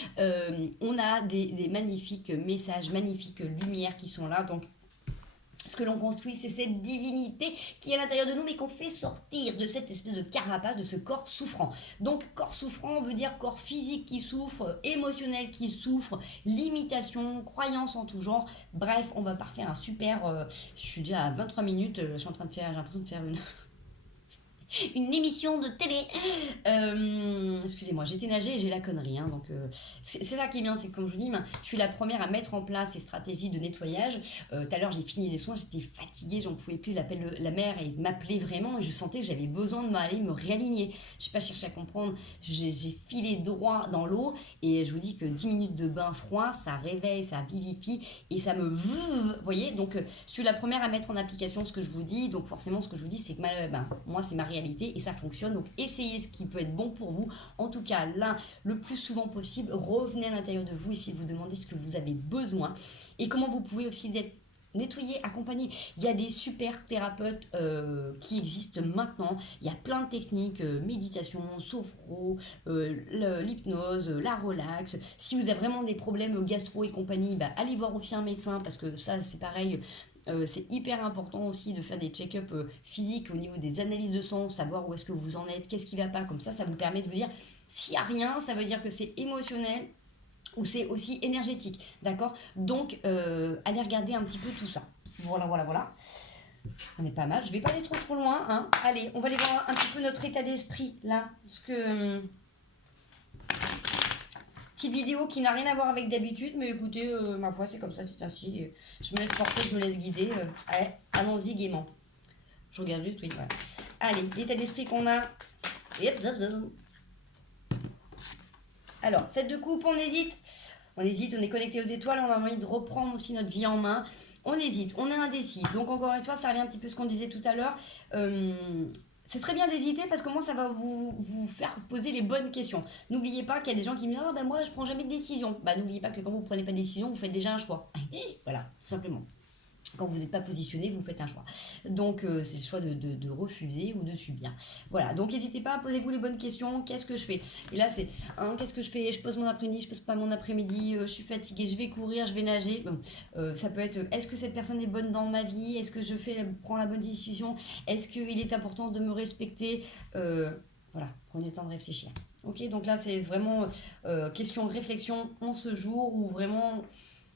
On a des magnifiques messages, magnifiques lumières qui sont là. Donc ce que l'on construit, c'est cette divinité qui est à l'intérieur de nous, mais qu'on fait sortir de cette espèce de carapace, de ce corps souffrant. Donc, corps souffrant veut dire corps physique qui souffre, émotionnel qui souffre, limitation, croyance en tout genre. Bref, on va partir un super... je suis déjà à 23 minutes, j'ai l'impression de faire une émission de télé. Excusez-moi, j'étais nagée et j'ai la connerie. Hein, donc, c'est ça qui est bien, c'est que comme je vous dis, je suis la première à mettre en place ces stratégies de nettoyage. Tout à l'heure, j'ai fini les soins, j'étais fatiguée, j'en pouvais plus. La mer et m'appelait vraiment et je sentais que j'avais besoin de m'aller me réaligner. Je n'ai pas cherché à comprendre, j'ai filé droit dans l'eau et je vous dis que 10 minutes de bain froid, ça réveille, ça vivifie et ça me... Vous voyez, donc je suis la première à mettre en application ce que je vous dis. Donc forcément, ce que je vous dis, c'est que moi, c'est ma réalité et ça fonctionne. Donc essayez ce qui peut être bon pour vous. En tout cas, là, le plus souvent possible, revenez à l'intérieur de vous, essayez de vous demander ce que vous avez besoin et comment vous pouvez aussi nettoyer, accompagner. Il y a des super thérapeutes qui existent maintenant. Il y a plein de techniques, méditation, sophro, l'hypnose, la relax. Si vous avez vraiment des problèmes gastro et compagnie, bah, allez voir aussi un médecin parce que ça c'est pareil. C'est hyper important aussi de faire des check-up physiques au niveau des analyses de sang, savoir où est-ce que vous en êtes, qu'est-ce qui ne va pas. Comme ça vous permet de vous dire s'il n'y a rien, ça veut dire que c'est émotionnel ou c'est aussi énergétique, d'accord? Donc, allez regarder un petit peu tout ça. Voilà. On est pas mal. Je vais pas aller trop loin, hein. Allez, on va aller voir un petit peu notre état d'esprit, là. Parce que... petite vidéo qui n'a rien à voir avec d'habitude, mais écoutez, ma foi, c'est comme ça, c'est ainsi. Je me laisse porter, je me laisse guider. Allez, allons-y gaiement. Je regarde juste, oui, voilà. Allez, l'état d'esprit qu'on a. Alors, cette de coupe, on hésite, on est connecté aux étoiles, on a envie de reprendre aussi notre vie en main. On hésite, on est indécis. Donc encore une fois, ça revient un petit peu à ce qu'on disait tout à l'heure. C'est très bien d'hésiter parce que moi, ça va vous faire poser les bonnes questions. N'oubliez pas qu'il y a des gens qui me disent « Ah ben moi, je prends jamais de décision ». Bah n'oubliez pas que quand vous ne prenez pas de décision, vous faites déjà un choix. Voilà, tout simplement. Quand vous n'êtes pas positionné, vous faites un choix. Donc, c'est le choix de refuser ou de subir. Voilà, donc n'hésitez pas, posez-vous les bonnes questions. Qu'est-ce que je fais? Et là, c'est, qu'est-ce que je fais? Je pose mon après-midi, je pose pas mon après-midi, je suis fatiguée, je vais courir, je vais nager. Bon, ça peut être, est-ce que cette personne est bonne dans ma vie? Est-ce que je prends la bonne décision? Est-ce qu'il est important de me respecter? Voilà, prenez le temps de réfléchir. Ok, donc là, c'est vraiment question réflexion en ce jour où vraiment...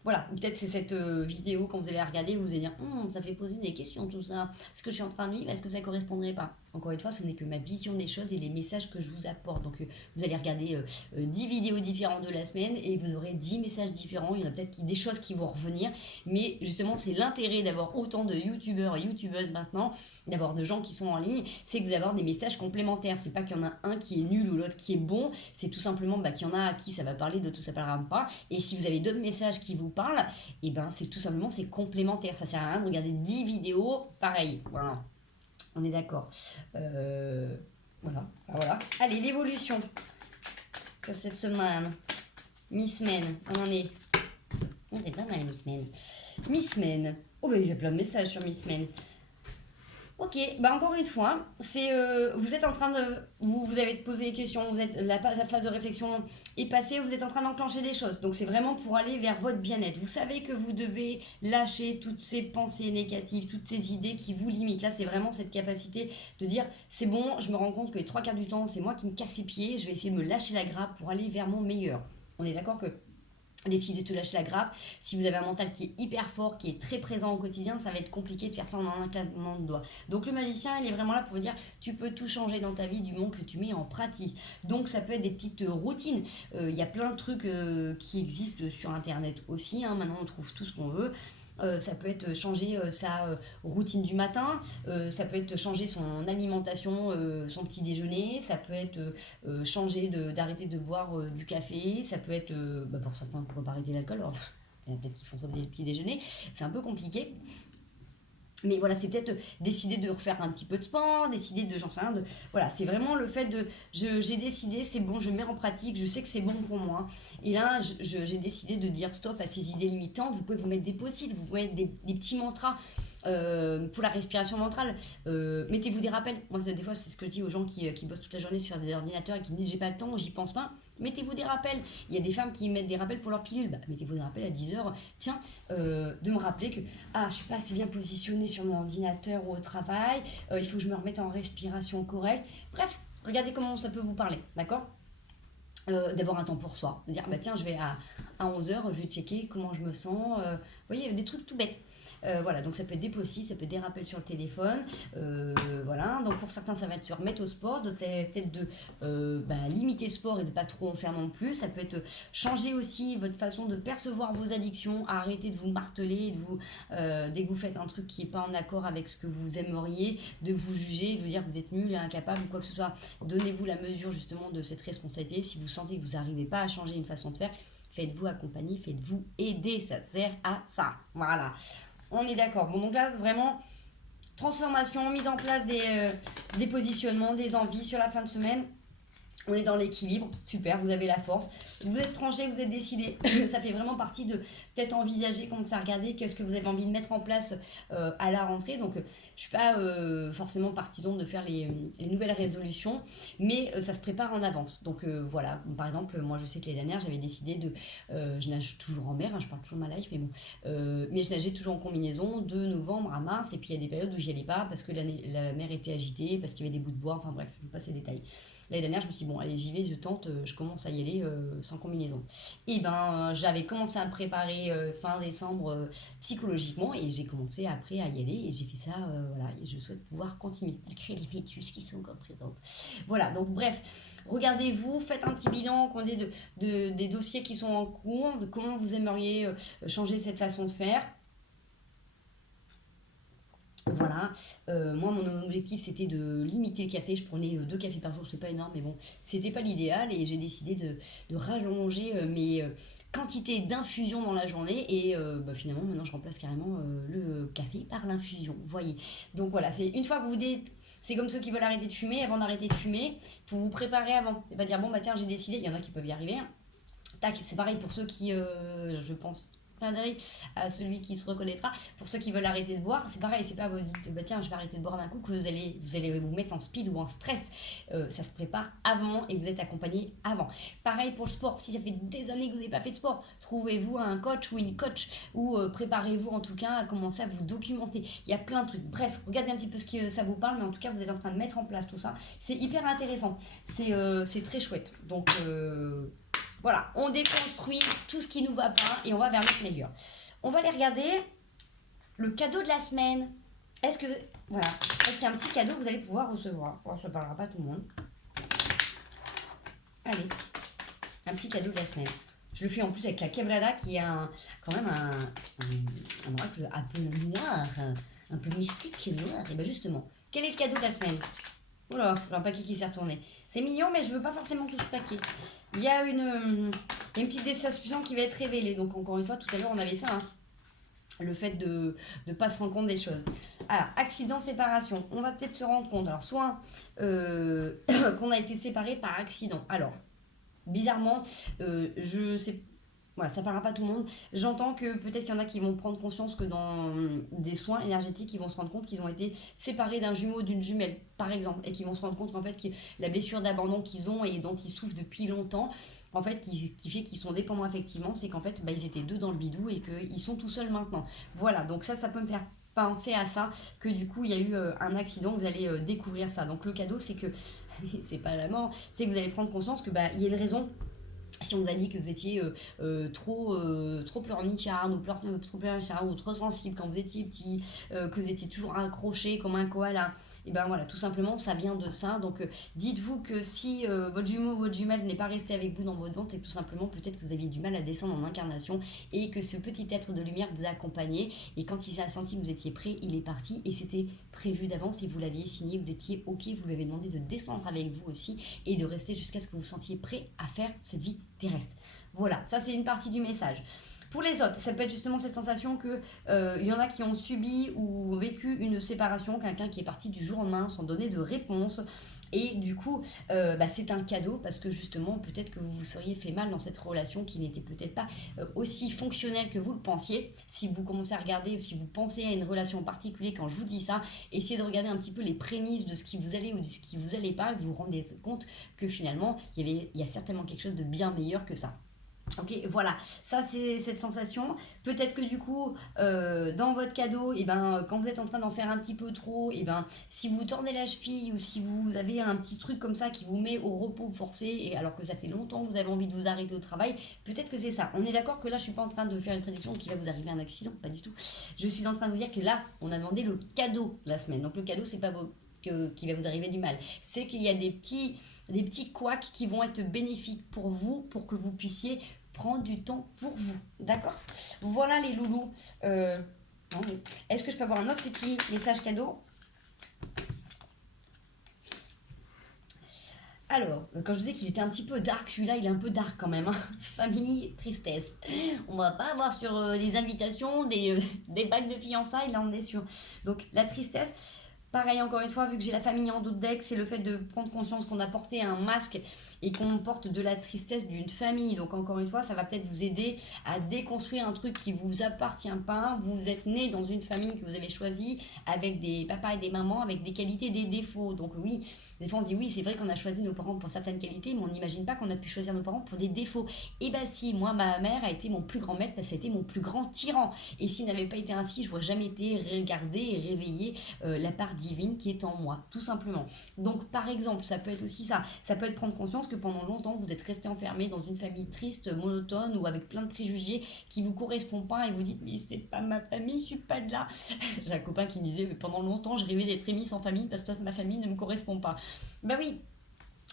Voilà, peut-être c'est cette vidéo, quand vous allez la regarder, vous allez dire ça fait poser des questions tout ça. Ce que je suis en train de vivre, est-ce que ça ne correspondrait pas? Encore une fois, ce n'est que ma vision des choses et les messages que je vous apporte. Donc vous allez regarder 10 vidéos différentes de la semaine et vous aurez 10 messages différents. Il y en a peut-être des choses qui vont revenir. Mais justement, c'est l'intérêt d'avoir autant de youtubeurs et youtubeuses maintenant, d'avoir de gens qui sont en ligne, c'est que vous allez avoir des messages complémentaires. C'est pas qu'il y en a un qui est nul ou l'autre qui est bon, c'est tout simplement qu'il y en a à qui ça va parler, d'autres ça ne parlera pas. Et si vous avez d'autres messages qui vous parlent, et ben c'est tout simplement c'est complémentaire. Ça sert à rien de regarder 10 vidéos pareil. Voilà. On est d'accord. Voilà. Allez, l'évolution sur cette semaine. Mi-semaine, on en est. On est pas mal mi-semaine. Mi-semaine. Oh ben il y a plein de messages sur mi-semaine. Ok, bah encore une fois, c'est vous êtes en train de vous avez posé des questions, vous êtes la phase de réflexion est passée, vous êtes en train d'enclencher des choses. Donc c'est vraiment pour aller vers votre bien-être. Vous savez que vous devez lâcher toutes ces pensées négatives, toutes ces idées qui vous limitent. Là, c'est vraiment cette capacité de dire c'est bon, je me rends compte que les 3/4 du temps, c'est moi qui me casse les pieds, je vais essayer de me lâcher la grappe pour aller vers mon meilleur. On est d'accord que décider de te lâcher la grappe. Si vous avez un mental qui est hyper fort, qui est très présent au quotidien, ça va être compliqué de faire ça en un claquement de doigts. Donc le magicien, il est vraiment là pour vous dire, tu peux tout changer dans ta vie du moment que tu mets en pratique. Donc ça peut être des petites routines. Il y a plein de trucs qui existent sur Internet aussi. Maintenant, on trouve tout ce qu'on veut. Ça peut être changer sa routine du matin, ça peut être changer son alimentation, son petit déjeuner, ça peut être changer d'arrêter de boire du café, ça peut être, pour certains, pourquoi pas arrêter l'alcool, alors, il y en a peut-être qui font ça dès le petit déjeuner, c'est un peu compliqué. Mais voilà, c'est peut-être décider de refaire un petit peu de sport, décider de, j'en sais rien, voilà, c'est vraiment le fait de, j'ai décidé, c'est bon, je mets en pratique, je sais que c'est bon pour moi. Et là, j'ai décidé de dire stop à ces idées limitantes. Vous pouvez vous mettre des post-it, vous pouvez mettre des petits mantras. Pour la respiration ventrale, mettez-vous des rappels. Moi, des fois, c'est ce que je dis aux gens qui bossent toute la journée sur des ordinateurs et qui me disent j'ai pas le temps, j'y pense pas. Mettez-vous des rappels. Il y a des femmes qui mettent des rappels pour leur pilule. Mettez-vous des rappels à 10h. Tiens, de me rappeler que je suis pas assez bien positionnée sur mon ordinateur ou au travail. Il faut que je me remette en respiration correcte. Bref, regardez comment ça peut vous parler, d'accord? D'avoir un temps pour soi, de dire tiens, je vais à 11h, je vais checker comment je me sens. Vous voyez, des trucs tout bêtes. Voilà, donc ça peut être des post-it, ça peut être des rappels sur le téléphone. Voilà, donc pour certains, ça va être se remettre au sport, d'autres, ça va être peut-être de limiter le sport et de pas trop en faire non plus. Ça peut être changer aussi votre façon de percevoir vos addictions, arrêter de vous marteler, dès que vous faites un truc qui n'est pas en accord avec ce que vous aimeriez, de vous juger, de vous dire que vous êtes nul et incapable ou quoi que ce soit. Donnez-vous la mesure justement de cette responsabilité. Si vous sentez que vous n'arrivez pas à changer une façon de faire, faites-vous accompagner, faites-vous aider, ça sert à ça. Voilà. On est d'accord. Bon, donc là, vraiment, transformation, mise en place des positionnements, des envies sur la fin de semaine. On est dans l'équilibre, super, vous avez la force. Vous êtes tranché, vous êtes décidé. Ça fait vraiment partie de peut-être envisager, commencer à regarder qu'est-ce que vous avez envie de mettre en place à la rentrée. Donc, je ne suis pas forcément partisan de faire les nouvelles résolutions, mais ça se prépare en avance. Donc, voilà, par exemple, moi je sais que l'année dernière, j'avais décidé de. Je nage toujours en mer, hein, je parle toujours de ma life, mais bon. Mais je nageais toujours en combinaison de novembre à mars, et puis il y a des périodes où j'y allais pas parce que la mer était agitée, parce qu'il y avait des bouts de bois, enfin bref, je ne vais pas ces détails. L'année dernière, je me suis dit, bon, allez, j'y vais, je tente, je commence à y aller sans combinaison. Et ben, j'avais commencé à me préparer fin décembre psychologiquement et j'ai commencé après à y aller et j'ai fait ça, voilà, et je souhaite pouvoir continuer, malgré les fœtus qui sont encore présentes. Voilà, donc bref, regardez-vous, faites un petit bilan des dossiers qui sont en cours, de comment vous aimeriez changer cette façon de faire. Voilà, moi mon objectif c'était de limiter le café, je prenais 2 cafés par jour, c'est pas énorme mais bon, c'était pas l'idéal et j'ai décidé de rallonger mes quantités d'infusion dans la journée et finalement maintenant je remplace carrément le café par l'infusion, vous voyez. Donc voilà, c'est une fois que c'est comme ceux qui veulent arrêter de fumer, avant d'arrêter de fumer, faut vous préparer avant, et pas dire bon bah tiens j'ai décidé, il y en a qui peuvent y arriver, hein. Tac, c'est pareil pour ceux qui, je pense, clin d'œil à celui qui se reconnaîtra. Pour ceux qui veulent arrêter de boire, c'est pareil, c'est pas vous dites, bah tiens, je vais arrêter de boire d'un coup que vous allez vous mettre en speed ou en stress. Ça se prépare avant et vous êtes accompagné avant. Pareil pour le sport, si ça fait des années que vous n'avez pas fait de sport, trouvez-vous un coach ou une coach ou préparez-vous en tout cas à commencer à vous documenter. Il y a plein de trucs. Bref, regardez un petit peu ce que ça vous parle, mais en tout cas, vous êtes en train de mettre en place tout ça. C'est hyper intéressant. C'est très chouette. Donc, voilà, on déconstruit tout ce qui nous va pas et on va vers le meilleur. On va aller regarder le cadeau de la semaine. Est-ce qu'il y a un petit cadeau que vous allez pouvoir recevoir? Bon, ça ne parlera pas à tout le monde. Allez, un petit cadeau de la semaine. Je le fais en plus avec la quebrada qui est quand même un oracle un peu noir, un peu mystique noir. Et bien justement, quel est le cadeau de la semaine? Oula, j'ai un paquet qui s'est retourné. C'est mignon, mais je veux pas forcément tout ce paquet. Il y a une petite déception qui va être révélée. Donc, encore une fois, tout à l'heure, on avait ça. Hein. Le fait de ne pas se rendre compte des choses. Alors, accident, séparation. On va peut-être se rendre compte. Alors, soit qu'on a été séparés par accident. Alors, bizarrement, je sais. Voilà, ça parlera pas à tout le monde. J'entends que peut-être qu'il y en a qui vont prendre conscience que dans des soins énergétiques, ils vont se rendre compte qu'ils ont été séparés d'un jumeau ou d'une jumelle, par exemple, et qu'ils vont se rendre compte qu'en fait, que la blessure d'abandon qu'ils ont et dont ils souffrent depuis longtemps, en fait, qui fait qu'ils sont dépendants affectivement, c'est qu'en fait, ils étaient deux dans le bidou et qu'ils sont tout seuls maintenant. Voilà, donc ça peut me faire penser à ça, que du coup, il y a eu un accident, vous allez découvrir ça. Donc le cadeau, c'est que, c'est pas la mort, c'est que vous allez prendre conscience que il y a une raison. Si on vous a dit que vous étiez trop pleurnicharde ou trop pleurnicharde ou trop sensible quand vous étiez petit, que vous étiez toujours accroché comme un koala, et ben voilà, tout simplement ça vient de ça. Donc dites-vous que si votre jumeau ou votre jumelle n'est pas resté avec vous dans votre ventre, c'est que tout simplement peut-être que vous aviez du mal à descendre en incarnation et que ce petit être de lumière vous a accompagné et quand il s'est senti que vous étiez prêt, il est parti et c'était prévu d'avance et vous l'aviez signé, vous étiez ok, vous lui avez demandé de descendre avec vous aussi et de rester jusqu'à ce que vous vous sentiez prêt à faire cette vie terrestre. Voilà, ça c'est une partie du message. Pour les autres, ça peut être justement cette sensation que y en a qui ont subi ou vécu une séparation, quelqu'un qui est parti du jour au lendemain sans donner de réponse. Et du coup, c'est un cadeau parce que justement, peut-être que vous vous seriez fait mal dans cette relation qui n'était peut-être pas aussi fonctionnelle que vous le pensiez. Si vous commencez à regarder ou si vous pensez à une relation particulière quand je vous dis ça, essayez de regarder un petit peu les prémices de ce qui vous allait ou de ce qui vous allait pas et vous vous rendez compte que finalement, il y a certainement quelque chose de bien meilleur que ça. Ok, voilà, ça c'est cette sensation. Peut-être que du coup, dans votre cadeau, quand vous êtes en train d'en faire un petit peu trop, si vous tordez la cheville ou si vous avez un petit truc comme ça qui vous met au repos forcé, et alors que ça fait longtemps que vous avez envie de vous arrêter au travail, peut-être que c'est ça. On est d'accord que là, je suis pas en train de faire une prédiction qu'il va vous arriver un accident, pas du tout. Je suis en train de vous dire que là, on a demandé le cadeau la semaine. Donc le cadeau, c'est pas qu'il va vous arriver du mal. C'est qu'il y a des petits couacs qui vont être bénéfiques pour vous, pour que vous puissiez prendre du temps pour vous. D'accord? Voilà les loulous. Est-ce que je peux avoir un autre petit message cadeau? Alors, quand je disais qu'il était un petit peu dark, celui-là, il est un peu dark quand même. Hein. Famille, tristesse. On va pas avoir sur les invitations des bagues de fiançailles, là on est sur. Donc, la tristesse. Pareil, encore une fois, vu que j'ai la famille en doute deck, c'est le fait de prendre conscience qu'on a porté un masque et qu'on porte de la tristesse d'une famille. Donc, encore une fois, ça va peut-être vous aider à déconstruire un truc qui vous appartient pas. Vous êtes né dans une famille que vous avez choisie avec des papas et des mamans, avec des qualités et des défauts. Donc, oui, des fois on se dit oui, c'est vrai qu'on a choisi nos parents pour certaines qualités, mais on n'imagine pas qu'on a pu choisir nos parents pour des défauts. Et bah si, moi, ma mère a été mon plus grand maître parce que ça a été mon plus grand tyran. Et s'il n'avait pas été ainsi, je n'aurais jamais été regardée et réveillée la part divine qui est en moi, tout simplement. Donc, par exemple, ça peut être aussi ça. Ça peut être prendre conscience que pendant longtemps, vous êtes resté enfermé dans une famille triste, monotone ou avec plein de préjugés qui vous correspondent pas et vous dites mais c'est pas ma famille, je suis pas de là. J'ai un copain qui me disait mais pendant longtemps, je rêvais d'être émis sans famille parce que ma famille ne me correspond pas. Bah oui,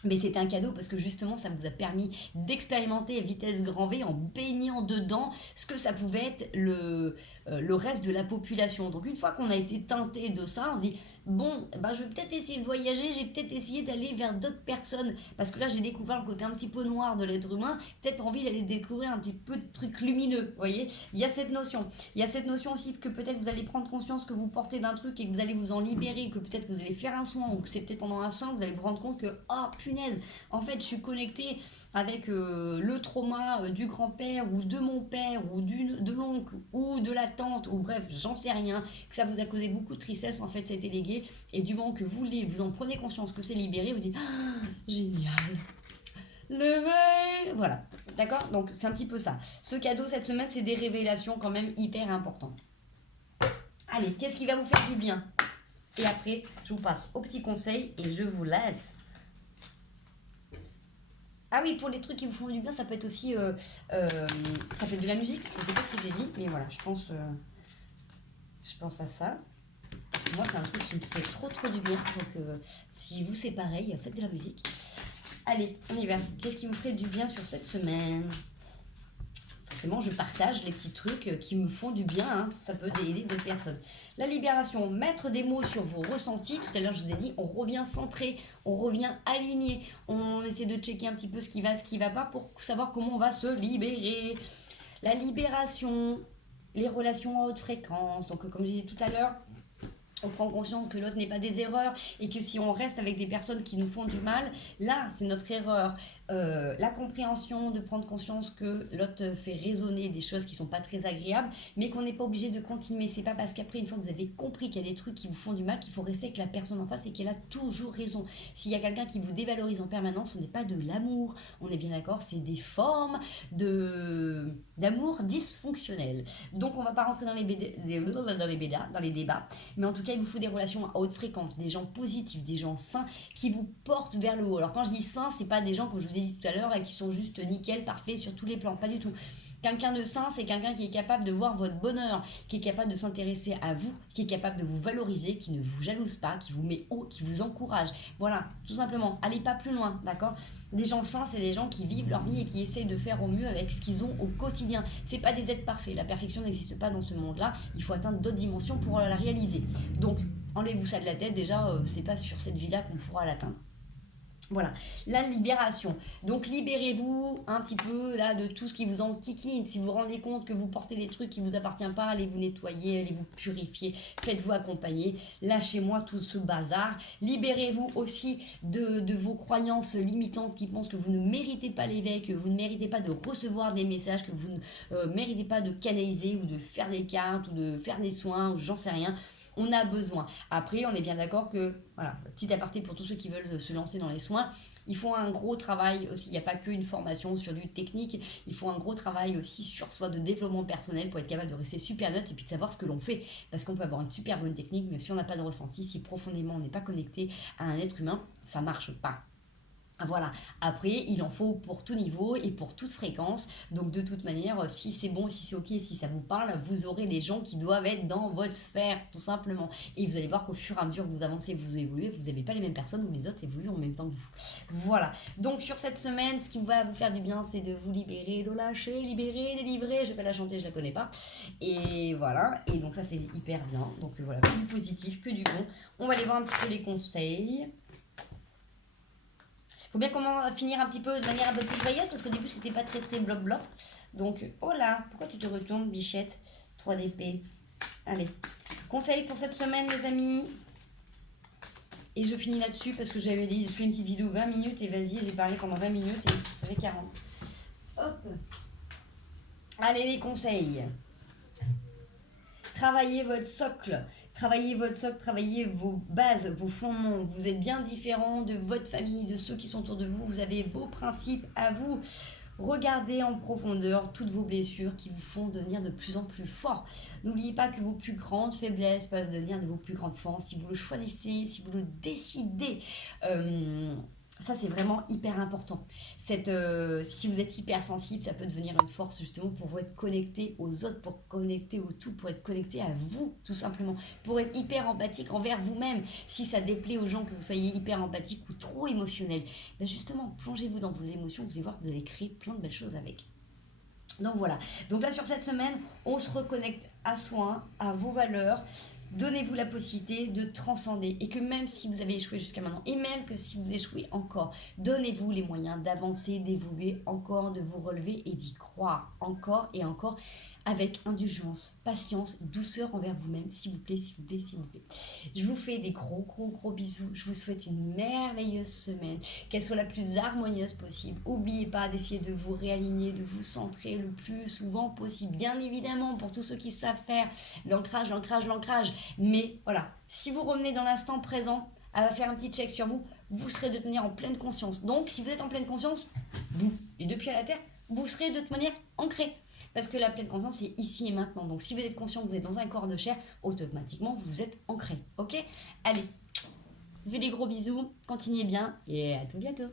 mais c'était un cadeau parce que justement, ça vous a permis d'expérimenter à vitesse grand V en baignant dedans ce que ça pouvait être le reste de la population. Donc une fois qu'on a été teinté de ça, on se dit, bon, bah, je vais peut-être essayer de voyager, j'ai peut-être essayé d'aller vers d'autres personnes. Parce que là, j'ai découvert le côté un petit peu noir de l'être humain, peut-être envie d'aller découvrir un petit peu de trucs lumineux, vous voyez. Il y a cette notion. Il y a cette notion aussi que peut-être vous allez prendre conscience que vous portez d'un truc et que vous allez vous en libérer, que peut-être vous allez faire un soin ou que c'est peut-être pendant un soin, vous allez vous rendre compte que, oh punaise, en fait, je suis connectée avec le trauma du grand-père ou de mon père ou de l'oncle ou de la tante ou bref, j'en sais rien, que ça vous a causé beaucoup de tristesse, en fait, ça a été légué. Et du moment que vous en prenez conscience que c'est libéré, vous dites, ah, génial, levé, voilà, d'accord. Donc c'est un petit peu ça. Ce cadeau cette semaine, c'est des révélations quand même hyper importantes. Allez, qu'est-ce qui va vous faire du bien? Et après, je vous passe au petit conseil et je vous laisse. Ah oui, pour les trucs qui vous font du bien, ça peut être aussi, ça fait de la musique. Je ne sais pas si je l'ai dit, mais voilà, je pense à ça. Parce que moi, c'est un truc qui me fait trop du bien. Donc, si vous c'est pareil, faites de la musique. Allez, on y va. Qu'est-ce qui vous ferait du bien sur cette semaine? Forcément, je partage les petits trucs qui me font du bien. Hein. Ça peut aider d'autres personnes. La libération, mettre des mots sur vos ressentis. Tout à l'heure, je vous ai dit, on revient centré, on revient aligné. On essaie de checker un petit peu ce qui va pas pour savoir comment on va se libérer. La libération, les relations à haute fréquence. Donc, comme je disais tout à l'heure, on prend conscience que l'autre n'est pas des erreurs et que si on reste avec des personnes qui nous font du mal, là, c'est notre erreur. La compréhension de prendre conscience que l'autre fait résonner des choses qui ne sont pas très agréables, mais qu'on n'est pas obligé de continuer. C'est pas parce qu'après, une fois que vous avez compris qu'il y a des trucs qui vous font du mal, qu'il faut rester avec la personne en face et qu'elle a toujours raison. S'il y a quelqu'un qui vous dévalorise en permanence, ce n'est pas de l'amour. On est bien d'accord, c'est des formes d'amour dysfonctionnel. Donc, on ne va pas rentrer dans les débats, mais en tout cas, il vous faut des relations à haute fréquence, des gens positifs, des gens sains qui vous portent vers le haut. Alors quand je dis sains, c'est pas des gens que je vous ai dit tout à l'heure et qui sont juste nickel, parfaits sur tous les plans, pas du tout. Quelqu'un de sain, c'est quelqu'un qui est capable de voir votre bonheur, qui est capable de s'intéresser à vous, qui est capable de vous valoriser, qui ne vous jalouse pas, qui vous met haut, qui vous encourage. Voilà, tout simplement. Allez pas plus loin, d'accord? Des gens sains, c'est des gens qui vivent leur vie et qui essayent de faire au mieux avec ce qu'ils ont au quotidien. C'est pas des êtres parfaits. La perfection n'existe pas dans ce monde-là. Il faut atteindre d'autres dimensions pour la réaliser. Donc, enlevez-vous ça de la tête. Déjà, c'est pas sur cette vie-là qu'on pourra l'atteindre. Voilà, la libération. Donc libérez-vous un petit peu là de tout ce qui vous enquiquine. Si vous vous rendez compte que vous portez des trucs qui ne vous appartiennent pas, allez vous nettoyer, allez vous purifier, faites-vous accompagner. Lâchez-moi tout ce bazar. Libérez-vous aussi de vos croyances limitantes qui pensent que vous ne méritez pas l'éveil, que vous ne méritez pas de recevoir des messages, que vous ne méritez pas de canaliser ou de faire des cartes ou de faire des soins ou j'en sais rien. On a besoin. Après, on est bien d'accord que, voilà, petit aparté pour tous ceux qui veulent se lancer dans les soins, il faut un gros travail aussi. Il n'y a pas qu'une formation sur du technique, il faut un gros travail aussi sur soi de développement personnel pour être capable de rester super neutre et puis de savoir ce que l'on fait. Parce qu'on peut avoir une super bonne technique, mais si on n'a pas de ressenti, si profondément on n'est pas connecté à un être humain, ça ne marche pas. Voilà, après il en faut pour tout niveau et pour toute fréquence, donc de toute manière si c'est bon, si c'est ok, si ça vous parle, vous aurez les gens qui doivent être dans votre sphère tout simplement et vous allez voir qu'au fur et à mesure que vous avancez, vous évoluez, vous n'avez pas les mêmes personnes ou les autres évoluent en même temps que vous. Voilà, donc sur cette semaine ce qui va vous faire du bien c'est de vous libérer, de lâcher, libérer, délivrer, je vais pas la chanter, je la connais pas et voilà, et donc ça c'est hyper bien, donc voilà, que du positif, que du bon. On va aller voir un petit peu les conseils. Faut bien comment finir un petit peu de manière un peu plus joyeuse parce qu'au début c'était pas très bloc. Donc oh là, pourquoi tu te retournes bichette? 3 d'épée. Allez. Conseil pour cette semaine les amis. Et je finis là-dessus parce que j'avais dit, je fais une petite vidéo 20 minutes et vas-y, j'ai parlé pendant 20 minutes et ça fait 40. Hop. Allez, les conseils. Travaillez votre socle. Travaillez votre socle, travaillez vos bases, vos fondements. Vous êtes bien différent de votre famille, de ceux qui sont autour de vous. Vous avez vos principes à vous. Regardez en profondeur toutes vos blessures qui vous font devenir de plus en plus fort. N'oubliez pas que vos plus grandes faiblesses peuvent devenir de vos plus grandes forces si vous le choisissez, si vous le décidez. Ça, c'est vraiment hyper important. Si vous êtes hypersensible, ça peut devenir une force justement pour vous être connecté aux autres, pour connecter au tout, pour être connecté à vous, tout simplement. Pour être hyper empathique envers vous-même. Si ça déplaît aux gens que vous soyez hyper empathique ou trop émotionnel, ben justement, plongez-vous dans vos émotions, vous allez voir que vous allez créer plein de belles choses avec. Donc voilà. Donc là, sur cette semaine, on se reconnecte à soi, à vos valeurs. Donnez-vous la possibilité de transcender et que même si vous avez échoué jusqu'à maintenant et même que si vous échouez encore, donnez-vous les moyens d'avancer, d'évoluer encore, de vous relever et d'y croire encore et encore avec indulgence, patience, douceur envers vous-même, s'il vous plaît, s'il vous plaît, s'il vous plaît. Je vous fais des gros bisous. Je vous souhaite une merveilleuse semaine, qu'elle soit la plus harmonieuse possible. N'oubliez pas d'essayer de vous réaligner, de vous centrer le plus souvent possible. Bien évidemment, pour tous ceux qui savent faire l'ancrage. Mais voilà, si vous revenez dans l'instant présent, à faire un petit check sur vous, vous serez de tenir en pleine conscience. Donc, si vous êtes en pleine conscience, vous, les deux pieds à la terre, vous serez de toute manière ancré. Parce que la pleine conscience, c'est ici et maintenant. Donc, si vous êtes conscient que vous êtes dans un corps de chair, automatiquement, vous êtes ancré. Ok? Allez, je vous fais des gros bisous, continuez bien et à tout bientôt.